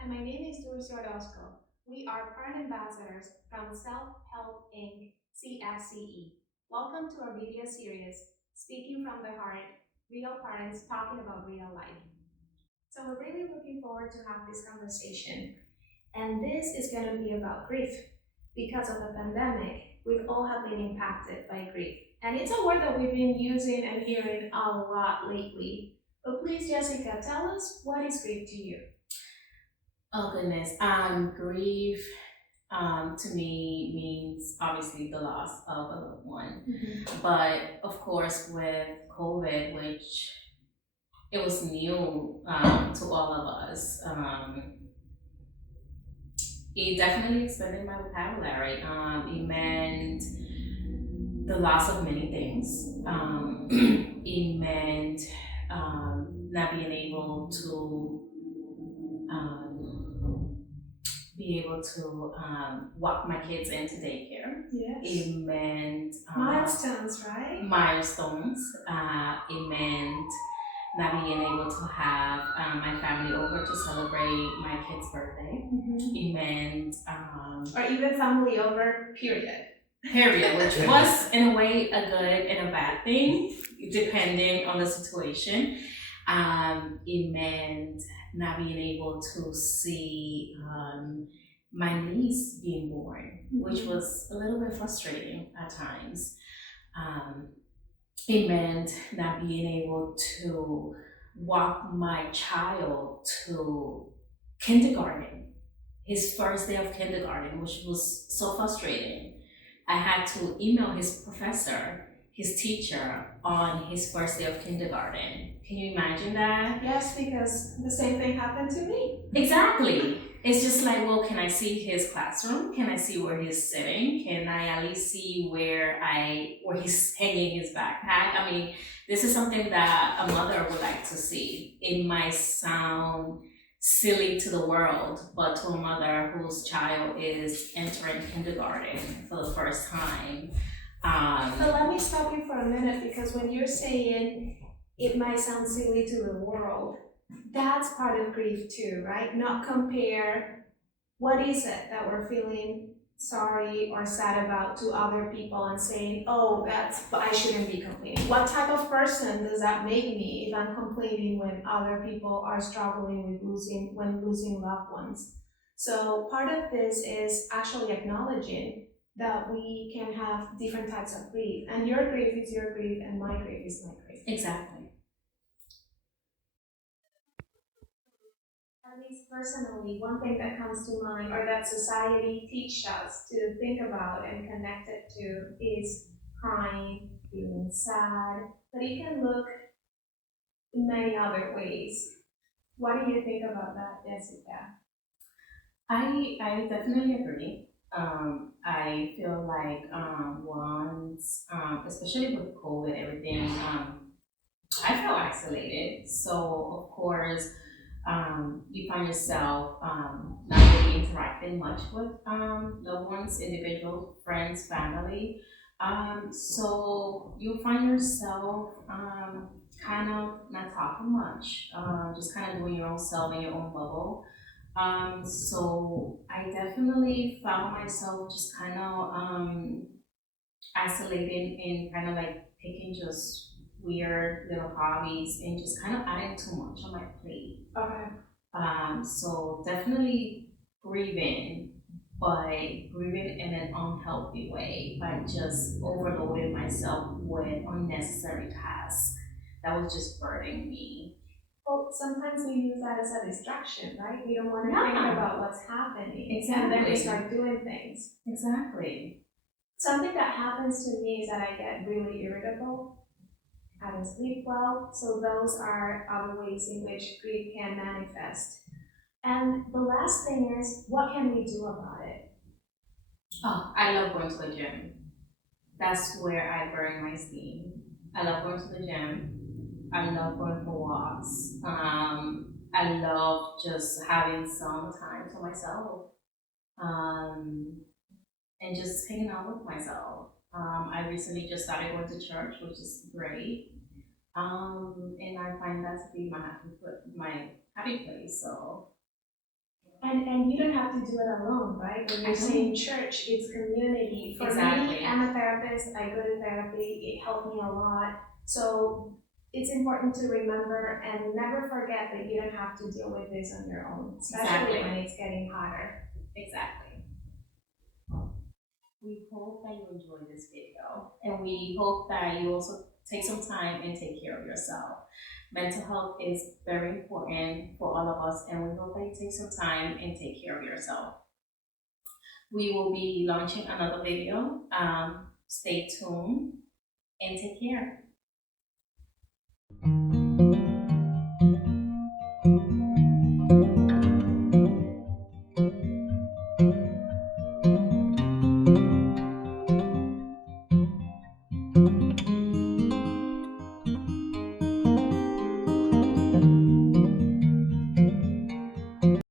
And my name is Dulce Orozco. We are brand ambassadors from Self Help Inc. CSCE. Welcome to our video series, Speaking from the Heart, Real Parents Talking About Real Life. So we're really looking forward to have this conversation. And this is going to be about grief. Because of the pandemic, we've all have been impacted by grief. And it's a word that we've been using and hearing a lot lately. But please, Jessica, tell us, what is grief to you? Oh goodness. Grief to me means obviously the loss of a loved one. But of course with COVID, which it was new to all of us, it definitely expanded my vocabulary. It meant the loss of many things. It meant not being able to be able to walk my kids into daycare. Yes. It meant Milestones, right? milestones. It meant not being able to have my family over to celebrate my kid's birthday. It meant Or even family over, period. period, which was in a way a good and a bad thing, depending on the situation. It meant not being able to see my niece being born, which was a little bit frustrating at times. It meant not being able to walk my child to kindergarten, his first day of kindergarten, which was so frustrating. I had to email his professor, his teacher, on his first day of kindergarten. Can you imagine that? Yes, because the same thing happened to me. Exactly. It's just like, well, can I see his classroom? Can I see where he's sitting? Can I at least see where he's hanging his backpack? I mean, this is something that a mother would like to see. It might sound silly to the world, but to a mother whose child is entering kindergarten for the first time. But let me stop you for a minute, because when you're saying it might sound silly to the world, that's part of grief too, right? Not compare what is it that we're feeling sorry or sad about to other people and saying, oh, but I shouldn't be complaining. What type of person does that make me if I'm complaining when other people are struggling with losing loved ones? So part of this is actually acknowledging that we can have different types of grief, and your grief is your grief and my grief is my grief. Exactly. At least personally, one thing that comes to mind, or that society teaches us to think about and connect it to, is crying, feeling sad, but it can look in many other ways. What do you think about that, Jessica? I definitely agree. I feel like once, especially with COVID, everything, I felt isolated. So of course, you find yourself not really interacting much with loved ones, individuals, friends, family. So you find yourself kind of not talking much, just kind of doing your own self in your own bubble. So I definitely found myself just kind of isolating and kind of like picking just weird little hobbies and just kind of adding too much on my plate. Okay. So definitely grieving, but grieving in an unhealthy way by just overloading myself with unnecessary tasks that was just burdening me. Well, sometimes we use that as a distraction, right? We don't want to think Yeah, about what's happening, and then we exactly. start doing things. Exactly. Something that happens to me is that I get really irritable. I don't sleep well, so those are other ways in which grief can manifest. And the last thing is, what can we do about it? Oh, I love going to the gym. That's where I burn my steam. I love going to the gym. I love going for walks. I love just having some time to myself. Um, and just hanging out with myself. I recently just started going to church, which is great. And I find that to be my happy place. So And you don't have to do it alone, right? When you're saying church, it's community. For me, I'm a therapist, I go to therapy, it helped me a lot. So it's important to remember and never forget that you don't have to deal with this on your own, especially when it's getting hotter. Exactly. We hope that you enjoyed this video, and we hope that you also take some time and take care of yourself. Mental health is very important for all of us, and we hope that you take some time and take care of yourself. We will be launching another video. Stay tuned and take care.